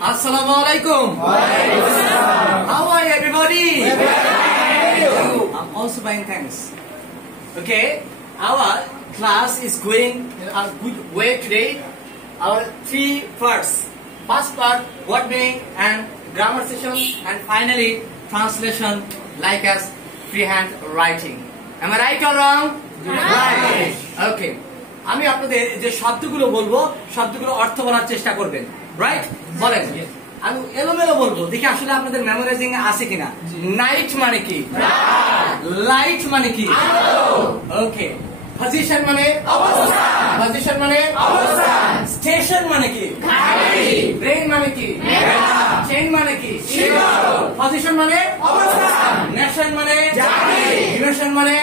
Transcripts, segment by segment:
Assalamualaikum. How are you, everybody? I'm also fine, thanks. Okay, our class is going a good way today. Our three parts. First part, word meaning and grammar session, and finally translation like as freehand writing. Am I right or wrong? Right. Okay. আমি আপনাদের যে শব্দগুলো বলবো শব্দগুলো অর্থ বলার চেষ্টা করবেন, রাইট? বলেন। আমি এলোমেলো বলবো, দেখি আসলে আপনাদের মেমোরাইজিং আছে কিনা। নাইট মানে কি? লাইট মানে কি? ওকে। পজিশন মানে অবস্থান। পজিশন মানে অবস্থান। স্টেশন মানে কি? গাড়ি। রেইন মানে কি? মেঘা। চেইন মানে কি? শিকল। পজিশন মানে অবস্থান। নেশন মানে জাতি। ইমোশন মানে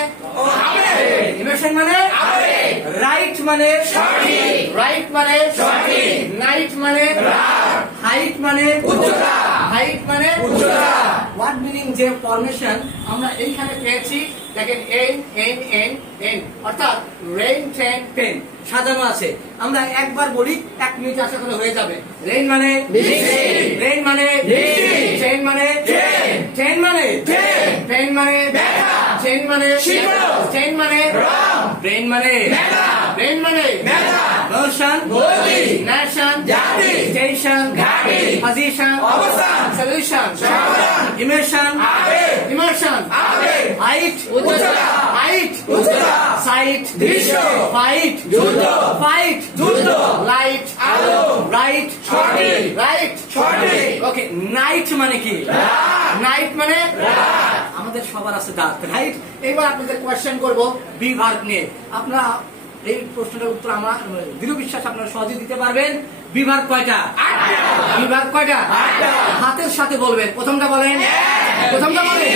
আবেগ। ইমোশন মানে আবেগ। রাইট মানে সঠিক। রাইট মানে সঠিক। নাইট মানে রাত। হাইট মানে উচ্চতা। হাইট মানে উচ্চতা। ওয়ার্ড মিনিং যে ফরমেশন আমরা এইখানে পেয়েছি, দেখেন এন এন এন এন, অর্থাৎ রেইন ট্রেন পেন সাজানো আছে। আমরা একবার বলি, 1 মিনিট আশা করে হয়ে যাবে। রেইন মানে বৃষ্টি। রেইন মানে বৃষ্টি। ট্রেন মানে ট্রেন। ট্রেন মানে ট্রেন। পেন মানে মেঘা। চেইন মানে শিকল। চেইন মানে রং। ব্রেন মানে মেঘা। ব্রেন মানে মেঘা। মোশন গতি। নেশন জাতি। স্টেশন গাড়ি। পজিশন অবস্থান। সলিউশন সমাধান। ইমোশন আবেগ। ইমোশন আবেগ। হাইট উচ্চতা। হাইট উচ্চতা। সাইট দৃশ্য। ফাইট যুদ্ধ। ফাইট যুদ্ধ। লাইট আলো। রাইট সঠিক। রাইট সঠিক। ওকে, নাইট মানে কি? রাত। নাইট মানে রাত। আমাদের সবার আছে দাঁত, রাইট? এবার আপনাদের কোয়েশ্চেন করব বি ভার্ব নিয়ে। আপনারা এই প্রশ্নটার উত্তর আমার দৃঢ় বিশ্বাস আপনারা সহজে দিতে পারবেন। বি ভার্ব কয়টা? 8টা। বি ভার্ব কয়টা? 8টা। হাতের সাথে বলবেন। প্রথমটা বলেন। প্রথমটা বলেন।